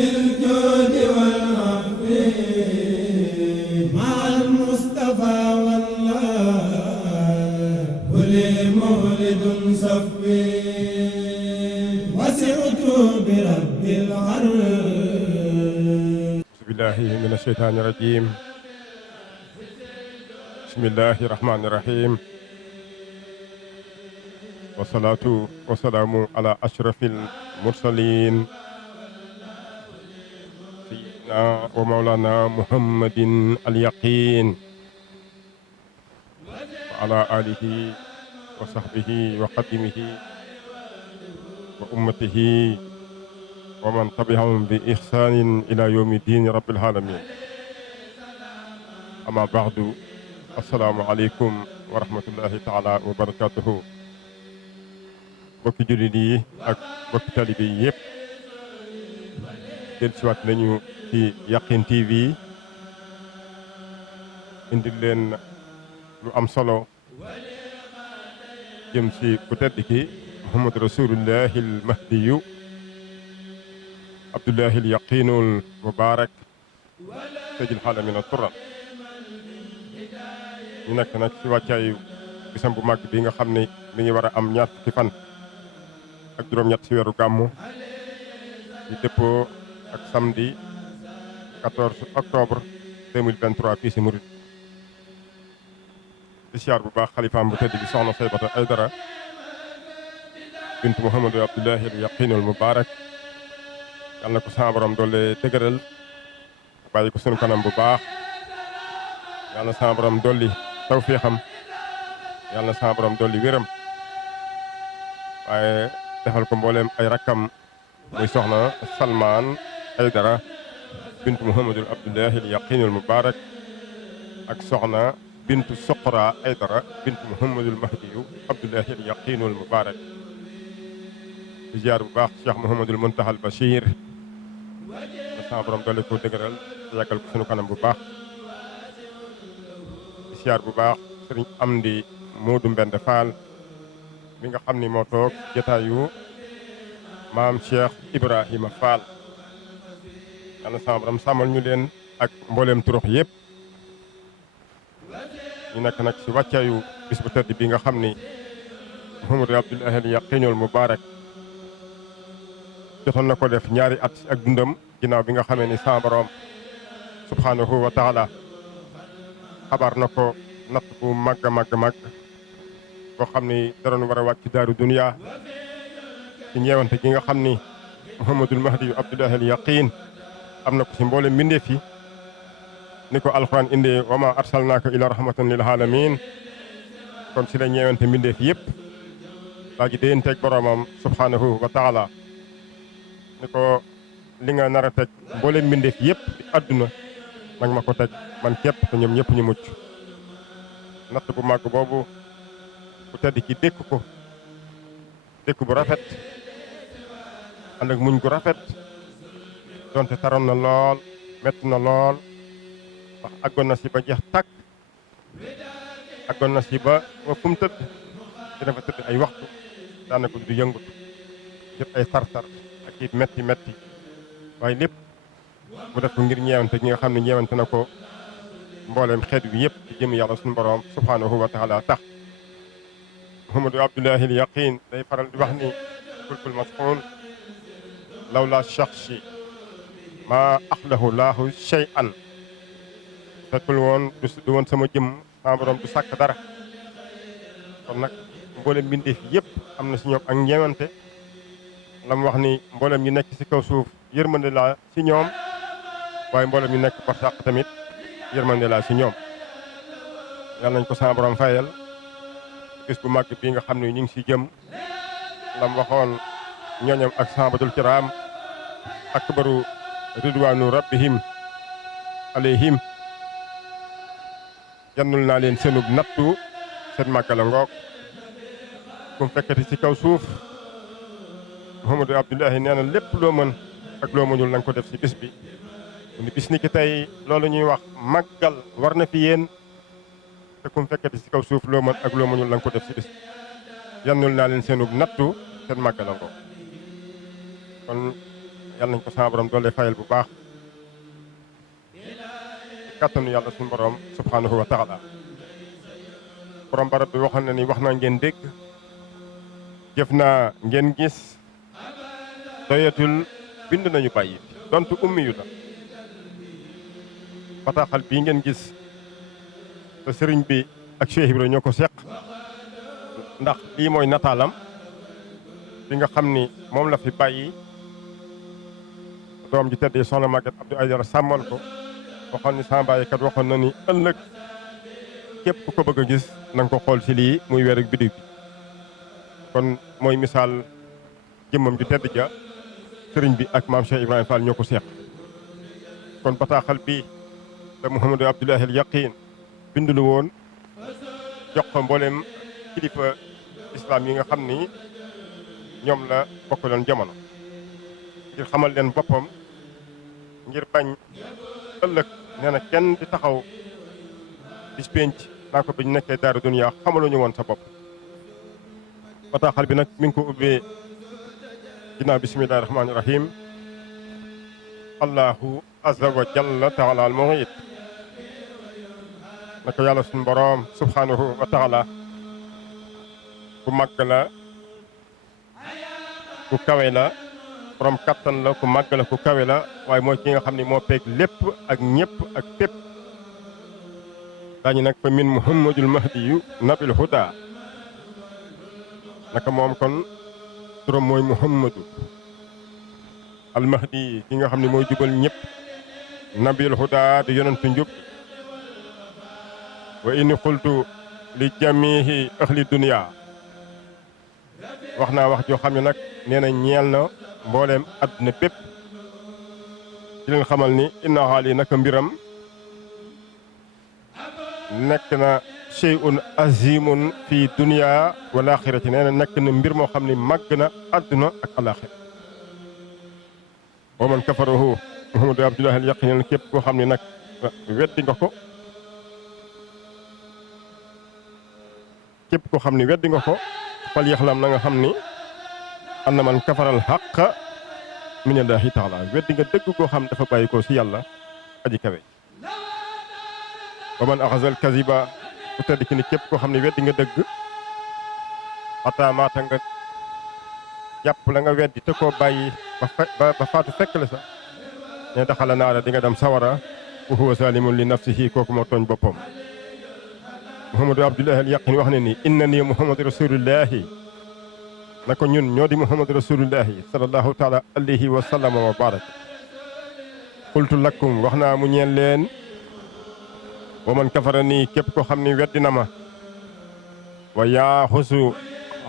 الجود والعفو مع المصطفى والله ولي مولد صفي وسعت برب العرش. أعوذ بالله من الشيطان الرجيم. بسم الله الرحمن الرحيم، والصلاة والسلام على أشرف المرسلين سيدنا ومولانا محمد اليقين وعلى آله وصحبه وقدمه وأمته ومن تبعهم بإحسان إلى يوم الدين رب العالمين. أما بعد، السلام عليكم wa rahmatullahi taala wa barakatuhu. Bokki jullit yi ak bokki talibe yi yëpp del siwaat nañu ci Yaqin TV indi leen lu am solo jëm si bu tedd ki Muhammad rasulullahi al mahdiyu Abdullahi al yaqinul mubarak sajil xaalamina turan. ñu nekk nag ci wàccaayu bisam bu màgg bi nga xam ne mi ngi war a am ñaar fukki fan ak juróom-ñett ci weeru gàmmu di dëppoo ak samedi 14 octobre 2023 fii si Murid. di siyaar bu baax xalifaam bu tedd bi soxna Saybata Aydara bintu Muhammadu Abdullahi al yaqinul mubarak. yal na ko sama borom doole dëgëral bàyyi ko sunu kanam bu baax. yal na sama borom dolli tawfiixam, yàlla na sama borom dolli wéram, waaye defal ko mbooleem ay rakkam muy soxna Salmaan Aydara bintu Muhammadul Abdullahi al yaqinul mubarak ak soxna bintu Soqra Aydara bintu Muhammadul Mahdiyu Abdullahi al yaqinul mubarak. di ziar bu baax Cheikh Mouhamadul Muntaha al Bachir, na sama borom dolli ko dëgëral te yàggal ko sunu kanam bu baax. siyaar bu baax sëriñ Amdi Moodu Mbend Fall mi nga xam ni moo toog jataayu maam Cheikh Ibrahima Fall. yàlla sama borom sàmmal ñu leen ak mbooleem turux yëpp. ñu nekk nag ci wàccaayu bis bu tedd bi nga xam ni Muhammadu Abdullahi al yaqinul mubarak jotoon na ko def ñaari at ak dundam ginnaaw bi nga xamee ni sama borom subhanahu wa taala xabaar na ko natt bu màgg a màgg boo xam ni daroon war a wàcc daaru duniya ci ñeewante gi nga xam ni Muhammadul Mahdi Abdullahi al yaqin am na ko ci mboolem mbindeef yi ni ko alxuraan indee wa ma arsalnaaka ila rahmatan lil alamin. kon ci la ñeewante mbindeef yëpp daa ji déyanteeg boromam subhanahu wa taala ni ko li nga nar a teg mboolem mbindeef yëpp di àdduna nag ma ko teg man képp te ñoom ñëpp ñu mucc. natt bu màgg boobu bu tedd ki dékk ko dékk bu rafet ànd ak muñ gu rafet donte taroon na lool metti na lool ndax àggoon na si ba jeex tàkk. àggoon na si ba fu mu tëdd dina fa tëdd ay waxtu daanaka du yëngut jëpp ay tartar ak i metti waaye lépp mu def ko ngir ñeewante gi nga xam ne ñeewante na ko mboolem xeet bi yëpp ci jëm yàlla suñu borom subhanahu wa taala tax. Muhammadu Abdullahi al yaqin day faral di wax ni kulkul mas'ul lawla shakhsi ma axlahu laahu shay'an. fekkul woon du woon sama jëm sama borom du sàkk dara. kon nag mboolem mbindeef yëpp am na si ñoom ak ñeewante. la mu wax ni mboolem ñu nekk si kaw suuf yërmande laa si ñoom, waaye mboolem ñu nekk barsàq tamit yërmande laa si ñoom. yàlla nañ ko sama borom fayal gis bu màgg bii nga xam ne ñu ngi si jëm. lam waxoon ñooñam ak sahabatul kiram akbaru ridwanu rabbihim alayhim. jannul naa leen seenub nattu seen màggal a ngoog kum fekkati si kaw suuf Muhammadu Abdullahi nee na lépp loo mën ak loo mënul na nga ko def si bis bi. ni bis ni ki tey loolu ñuy wax màggal war na fi yéen te kum fekkati si kaw suuf loo mën ak loo mënul na nga ko def si bis bi. yannul naa leen seenub nattu seen màggal a ngoog kon yàlla nañ ko sama borom doole fayal bu baax kàttanu yàlla suñu borom subhanahu wa taala. borom barab bi waxoon na ni wax naa ngeen dégg jëf naa ngeen gis doyatul bind nañu bàyyi donte ummi yu la bataaxal bii ngeen gis te sëriñ bi ak Cheikh Ibra ñoo ko seq ndax lii mooy nataalam bi nga xam ni moom la fi bàyyi doom ji tedd soxna Maguette Abdou Aydara sàmmal ko waxoon ni sama bàyyikat waxoon na ni ëllëg képp ku ko bëgg a gis na nga ko xool ci lii muy weer ak bidig bi kon mooy misaal jëmmam ju tedd ja sëriñ bi ak maam Cheikh Ibrahima Fall ñoo ko seq kon bataaxal bii te Mouhamadou Abdoulahi al Yaqin bindulu woon jox ko mboolem kilifa islam yi nga xam ni ñoom la bokkaloon jamono ngir xamal leen boppam ngir bañ ëllëg nee na kenn di taxaw bis penc naa ko biñ nekkee daaru duniya xamaluñu woon sa bopp bataaxal bi nag mi ngi ko ubbee ginnaaw bismillahi rahmaani rahim allahu azza wa jalla taala al muhit na ko yàlla suñu boroom subhanahu wa taala ku màgg la ku kawe la borom kattan la ku màgg la ku kawe la waaye mooy ki nga xam ne moo peeg lépp ak ñëpp ak pépp daañu nag fa min muhammadul mahdiyu nabil huda naka moom kon turam mooy muhammadu al mahdi ki nga xam ne mooy jubal ñëpp nabil huda di yonentu njub wa inni xultu li jamihi ahli dunia wax naa wax joo xam ne nag nee na ñeel na mbooleem àdduna bépp ci leen xamal ni inna xaali naka mbiram nekk na shay'un azimun fi dunia wal axirati nee na nekk na mbir moo xam ne màgg na àdduna ak alaxira wa man kafarahu Muhammadu Abdullahi al Yaqin képp koo xam ne nag weddi nga ko képp koo xam ne weddi nga ko fal yaxlam na nga xam ni anna man kafaral xaq minallahi taala weddi nga dëgg koo xam dafa bàyyi ko ci yàlla aji kawe wa man axasal kaziba bu tedd ki ni képp koo xam ne weddi nga dëgg xataa maata nga jàpp la nga weddi te koo bàyyi ba faatu fekk la sax ne daxala naara di nga dem sawara wa huwa zalimun li nafsihi kooku moo tooñ boppam Muhammadu Abdullahi al Yaqin wax ne ni inna ni Muhammadu rasulullahi na ko ñun ñoo di Muhammadu rasulullahi sallallahu taala alayhi wa sallam wa barak qultu lakum wax naa mu ñeen leen wa man kafara nii képp ko xam ni weddi na ma wa yaa xusu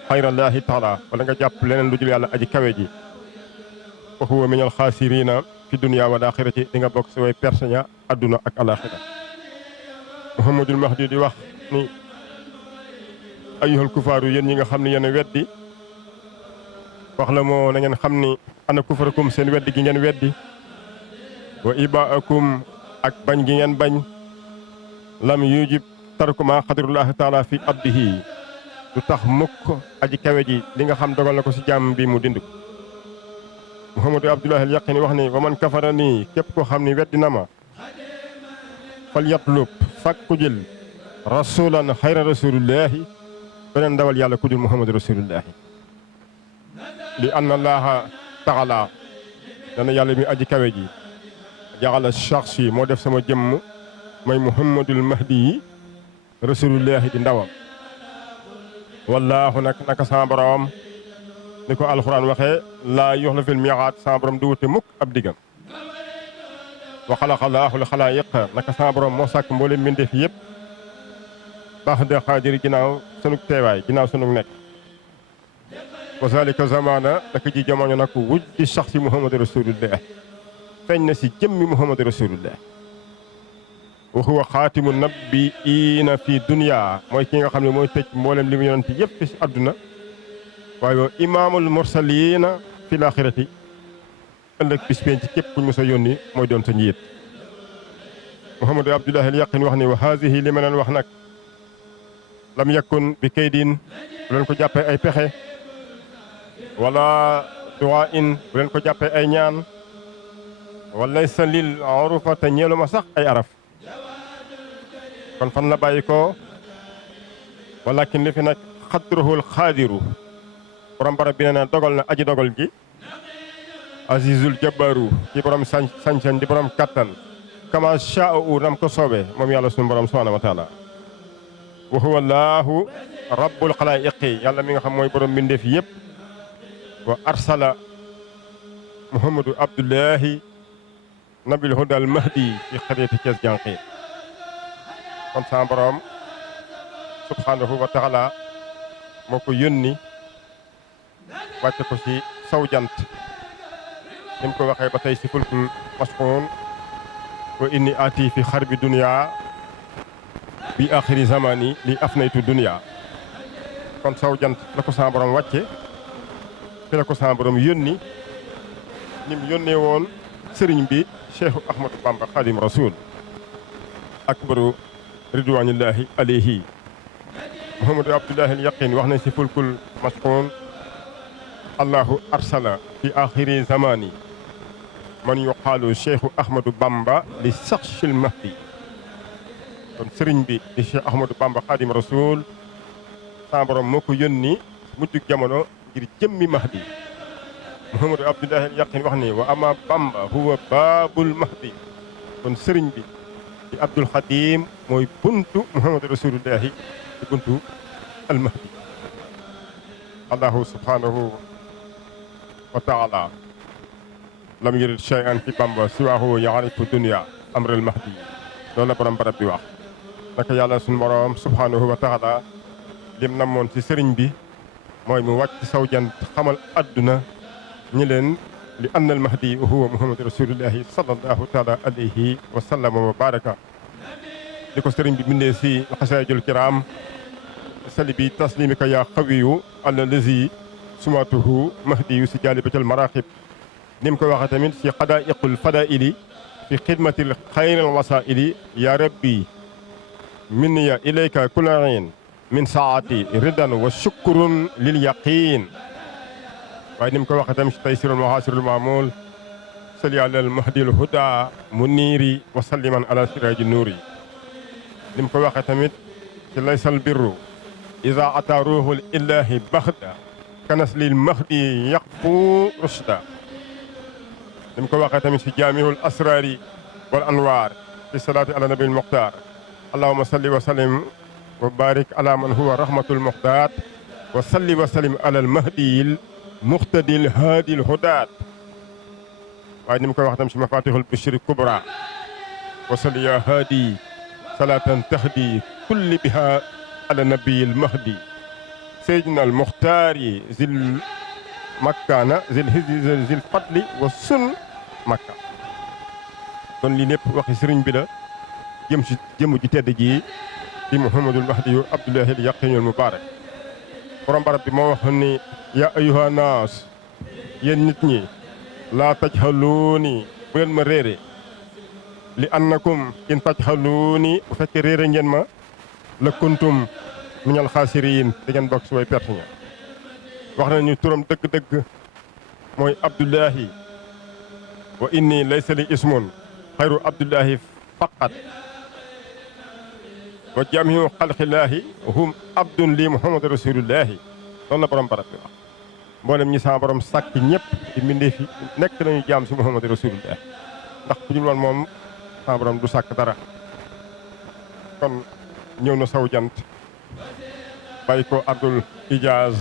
xayrallahi taala wala nga jàpp leneen lu jul yàlla aji kawe ji fa huwa min al xaasirina fi dunia wal axirati di nga bokk si way persenya adduna ak alaxira Muhammadul Mahdi di wax ni ayyuhal kufaaru yéen ñi nga xam ne yéen a weddi wax la moo na ngeen xam ni ana kufarakum seen weddi gi ngeen weddi wa ibaakum ak bañ gi ngeen bañ lam yujib tarkuma xadrullahi taala fi abdihi du tax mukk aji kawe ji li nga xam dogal na ko ci jàmm bi mu dind ko Muhammadu Abdullahi al Yaqin wax ni wa man kafara nii képp koo xam ni weddi na ma fal yatlub sàkku jël rasulan xayra rasulillahi beneen ndawal yàlla ku dul Muhammadu rasulillahi li anna allaha taala dana yàlla mi aji kawe ji jaxala shaxsi moo def sama jëmm mooy Muhammadul Mahdi yi rasulillahi di ndawam wallaahu nag naka sama borom ni ko alxuraan waxee laa yuxlafil mii'aad sama borom du wute mukk ab diggam wa xalaqallaahu l-xalaa'iq naka sama borom moo sàkk mboolem mbindeef yëpp baax de xaajiri ginnaaw sunug teewaay ginnaaw sunug nekk wa zaalika zamaana naka ji jamono nag wujdi shaxsi Muhammadu rasulillah feeñ na si jëmmi Muhammadu rasulillah wa huwa xaatimu nabiyyiina fi dunya mooy ki nga xam ne mooy tëj mboolem li mu yonent yëpp si àdduna waaye wa imaamul mursaliina fi laaxirati ëllëg bis penc ci képp kuñ mos a yónni mooy doon sa njiit Muhammadu Abdullahi al Yaqin wax ni wa haadihi li ma leen wax nag lam yakun bi kaydin bu leen ko jàppee ay pexe wala duwaa in bu leen ko jàppee ay ñaan walaysa lil urufa te ñeelu ma sax ay araf kon fan la bàyyi ko walakin li fi nag xadruhul xaadiru borom barab bi nee na dogal na aji dogal ji azizul jabbaru ci borom sañ-sañ di borom kattan kama shaa'u nam ko soobee moom yàlla suñu borom subhanahu wa taala wa huwa allahu rabbul xalaa'iqi yàlla mi nga xam mooy borom mbindeef yëpp wa arsala muhammadu abdullahi nabil hudal mahdi fi xariyati Cees jànqi kon sa borom subhanahu wa taala moo ko yónni wàcce ko ci saw jant ni mu ko waxee ba tey ci fulkul masxuun wa inni aati fi xarbi dunya bi axiri zamani li afnaytu dunya kon saw jant la ko sa borom wàcce fi la ko sa borom yónni ni mu yónnee woon sëriñ bi Cheikhu Ahmadou Bamba Xadim Rasul akbaru ridwanillahi alayhi Muhammadu Abdullahi al Yaqin wax na ci fulkul masxuun allahu arsala fi axiri zamani man yuqaalu Cheikhu Ahmadou Bamba li saxsil mahdi kon sëriñ bi di Cheikh Ahmadou Bamba Xadim Rasul sa borom moo ko yónni mujjug jamono ngir jëmmi mahdi Muhammadu Abdullahi al Yaqin wax ni wa ama Bamba huwa baabul mahdi kon sëriñ bi di Abdul Xadim mooy buntu Muhammadu Rasulullahi di buntu al mahdi allahu subhanahu wa taala lam yurid shay'an fi Bamba siwaahu yaarifu dunya amral mahdi loolu la borom barab bi wax naka yàlla suñu borom subhanahu wa taala lim namoon ci sëriñ bi mooy mu wàcc saw jant xamal adduna ñi leen li anna al mahdi huwa muhammadu rasulullahi sallallahu taala alayhi wa sallam wa baraka li ko sëriñ bi bindee si xasaayidul kiram sali bi taslimika yaa xawiyu alla lazi sumatuhu mahdi yu si jaalibatal maraqib ni mu ko waxee tamit si xadaiqul fadaili fi xidmatil xayril wasaili ya rabbi minniya ilayka kulain min saati ridan wa shukrun lil yaqin waaye ni mu ko waxee tamit si taysirul muhasirul maamul sali alal mahdil huda muniri wa salliman ala siraji nuuri ni mu ko waxee tamit ci laysal birru iza ata ruhul illahi baxda kanaslil mahdi yaqfu rushda ni mu ko waxee tamit ci jaamihul asrari wal anwar fi salaati ala nabil muxtar allahuma salli wa sallim wa barik ala man huwa rahmatul muxtaat wa salli wa sallim ala al mahdiyil muxtadil haadil hudaat waaye ni mu koy wax tam ci mafatihul bishri kubra wa salli ya haadi salatan tahdi kulli biha ala nabiyil mahdi sayyidina al muxtaari zil makkaana zil fadli wa sun makka kon lii lépp waxi sëriñ bi la jëm ci jëmm ji tedd ji di muhammadul mahdi yu abdullahi al yaqinul mubarak borom barab bi moo wax ni ya ayyuha naas yéen nit ñi laa tajhaluuni bu leen ma réere li annakum in tajhaluuni bu fekkee réere ngeen ma la kuntum minal xaasiriin di ngeen bokk si way perte ña wax na ni turam dëgg-dëgg mooy abdullahi wa inni laysa li ismun xayru abdullahi faqat wa jamiu xalqillaahi hum abdun li muhammadu rasulullahi loolu la borom barab bi wax mboolem ñi sama borom sàkk ñëpp di mbindee fi nekk nañu jaam si muhammadu rasulullahi ndax ku dul woon moom sama borom du sàkk dara kon ñëw na saw jant bàyyi ko ardul ijaaz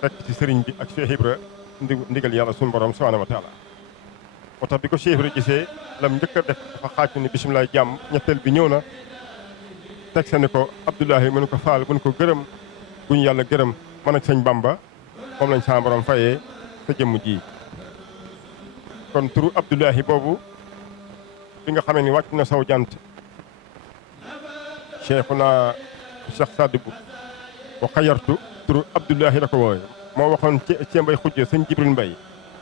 fekk ci sëriñ bi ak Cheikh Ibra ndigal yàlla suñu borom subhanahu wa taala moo tax bi ko Cheikh Ibra gisee lam njëkk a def dafa xaaju ni bisimilah jàmm ñetteel bi ñëw na teg sa ni ko Abdoulahi mënu ko faal mënu ko gërëm guñu yàlla gërëm man ak sëñ Bamba moom lañ sama borom fayee sa jëmm ji kon turu Abdoulahi boobu bi nga xamee ni wàcc na saw jant Cheikhuna Cheikh Sadibou wa xayartu turu Abdoulahi la ko wooye moo waxoon ci mbay xujje sëñ Jibril Mbay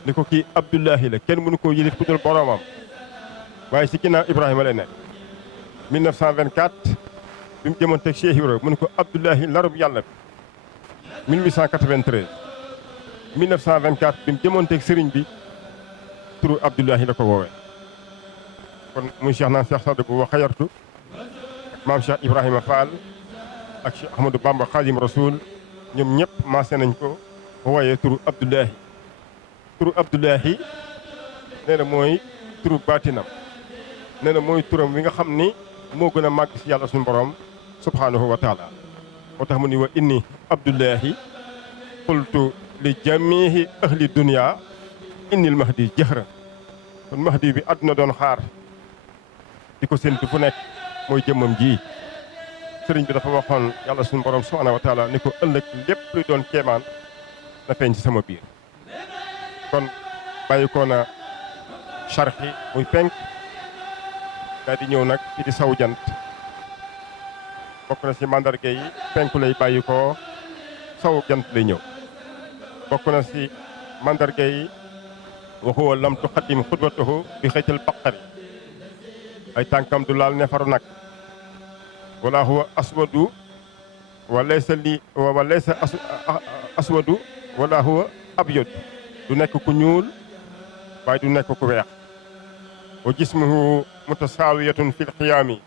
ni ko kii Abdoulahi la kenn mënu koo yilif ku dul boromam waaye si ginnaaw Ibrahima lay nekk 1924 bi mu jëmoon teg Cheikh Ibrahima mu ne ko Abdoulahi larub yàlla bi 1893 1924 bi mu jëmoon teg sëriñ bi turu Abdullahi la ko woowee kon muy Cheikh naan Cheikh Sadibou wa xayartu ak maam Cheikh Ibrahima Fall ak Cheikh Ahmadou Bamba Khadim Rasoul ñoom ñëpp maase nañ ko wooyee turu Abdullahi. turu Abdullahi nee na mooy turu baatinam nee na mooy turam wi nga xam ni moo gën a màgg si yàlla suñu borom subhanahu wa taala moo tax mu ni wa inni Abdullahi qultu li jamihi ahli dunya innil mahdi jëxran kon mahdi bi àdduna doon xaar di ko séntu fu nekk mooy jëmmam ji sëriñ bi dafa waxoon yàlla suñu borom subhanahu wa taala ni ko ëllëg lépp luy doon kéemaan na feeñ ci sama biir kon bàyyi ko na charxi muy penk daal di ñëw nag fi di saw jant bokk na ci mandarga yi penku lay bàyyi ko saw jant lay ñëw bokk na ci mandarga yi waxuwa lam tuqaddim xutbatahu bi xëccal baqari ay tànkam du laal nefaru nag wala huwa aswadu wa laysa aswadu wala huwa abyad du nekk ku ñuul waaye du nekk ku weex wa jismuhu mutasaawiyatun fil qiyaami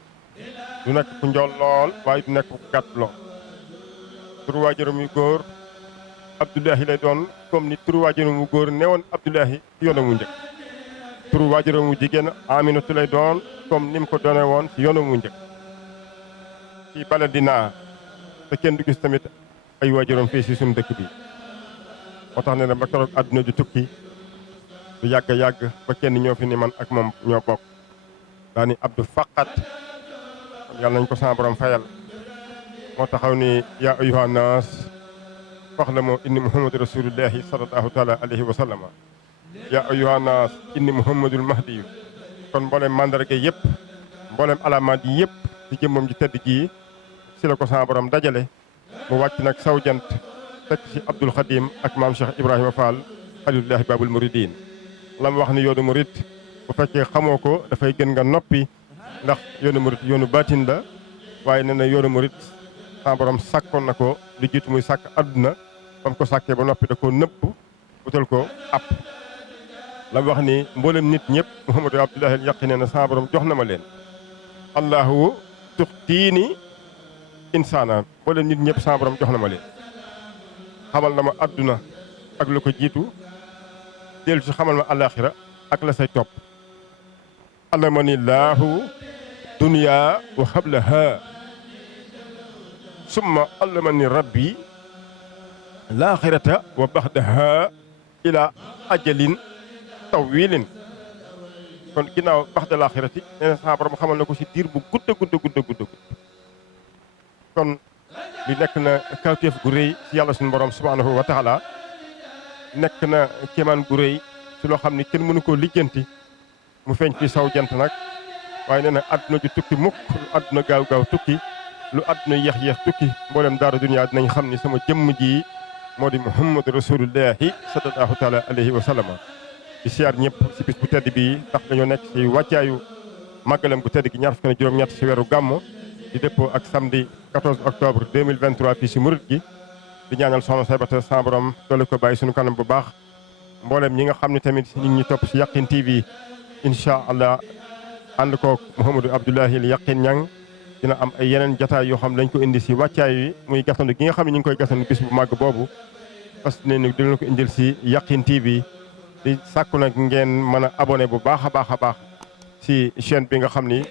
du nekk ku njool lool waaye du nekk ku gàtt lool turu waajuram yu góor Abdullahi lay doon comme ni turu waajuram wu góor newoon Abdullahi ci yoonam wu njëkk turu waajuram wu jigéen Aminatu lay doon comme ni mu ko doone woon ci yoonam wu njëkk ci baladina te kenn du gis tamit ay waajuram fii si suñu dëkk bi moo tax ne na ba keroog àdduna ju tukki du yàgg yàgg ba kenn ñoo fi ni man ak moom ñoo bokk daani Abdou faqat kon yàlla nañ ko sama borom fayal moo taxaw ni yaa ayyuhan naas wax la moo inni muhammadu rasulullahi sallallahu taala alayhi wa sallama yaa ayyuhan naas inni muhammadul mahdi kon mboolem mandarga yëpp mboolem alamaat yi yëpp ci jëmmam ji tedd ji si la ko sama borom dajale mu wàcc nag saw jant teg ci Abdul Khadim ak maam Cheikh Ibrahima Fall xalilullahi babul muridin la mu wax ni yoonu murid bu fekkee xamoo ko dafay gën nga noppi ndax yoonu murid yoonu baatin la waaye nee na yoonu murid sama borom sàkkoon na ko lu jiitu muy sàkk àdduna ba mu ko sàkkee ba noppi da ko nëbb wutal ko app la mu wax ni mboolem nit ñëpp Muhammadu Abdullahi al yaqi nee na sama borom jox na ma leen allahu tuxtiini insaana mboolem nit ñëpp sama borom jox na ma leen xamal na ma àdduna ak lu ko jiitu dellu si xamal ma àllaaxira ak la say topp allamani laahu dunya wa xablaha summa allamani rabbi laaxirata wa baxdaha ila ajalin tawilin kon ginnaaw baxda laaxirati nee na sama borom xamal na ko si diir bu gudd kon li nekk na kawteef gu rëy ci yàlla suñu borom subhanahu wa taala nekk na kéemaan gu rëy ci loo xam ni kenn mënu koo lijjanti mu feeñ fi saw jant nag waaye nee na àdduna ju tukki mukk lu àdduna gaaw tukki lu àdduna yeex tukki mboolem daaru duniyaa dinañ xam ni sama jëmm ji moo di muhammadu rasulullahi sallallahu taala alayhi wa sallama di siyaar ñëpp si bis bu tedd bii ndax dañoo nekk si wàccaayu màggalam gu tedd gi ñaar fukk ak juróom-ñett si weeru gàmmu di dëppoo ak samedi 14 octobre 2023 fii si murit gi di ñaanal soxna Saybata sa borom doole ko bàyyi suñu kanam bu baax mboolem ñi nga xam ne tamit nit ñi topp si Yaqin TV incha allah ànd koog Mouhamadou Abdoulahi al Yaqin Ñang dina am ay yeneen jataay yoo xam dañ ko indi si wàccaay yi muy gasandu gi nga xam ne ñu ngi koy gasandu bis bu màgg boobu parce que ne dina ko indil si Yaqin TV di sàkku nag ngeen mën a abonné bu baax a baax si chaîne bi nga xam ni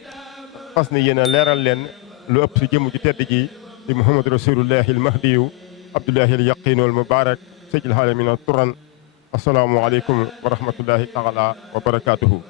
fas ni yéen a leeral leen lu ëpp si jëmm ju tedd ji di Muhammadu rasulullahi al mahdiyu Abdullahi al Yaqin al mubarak sayyidil alamin turan assalaamu aleykum wa rahmatullahi taala wa barakatuhu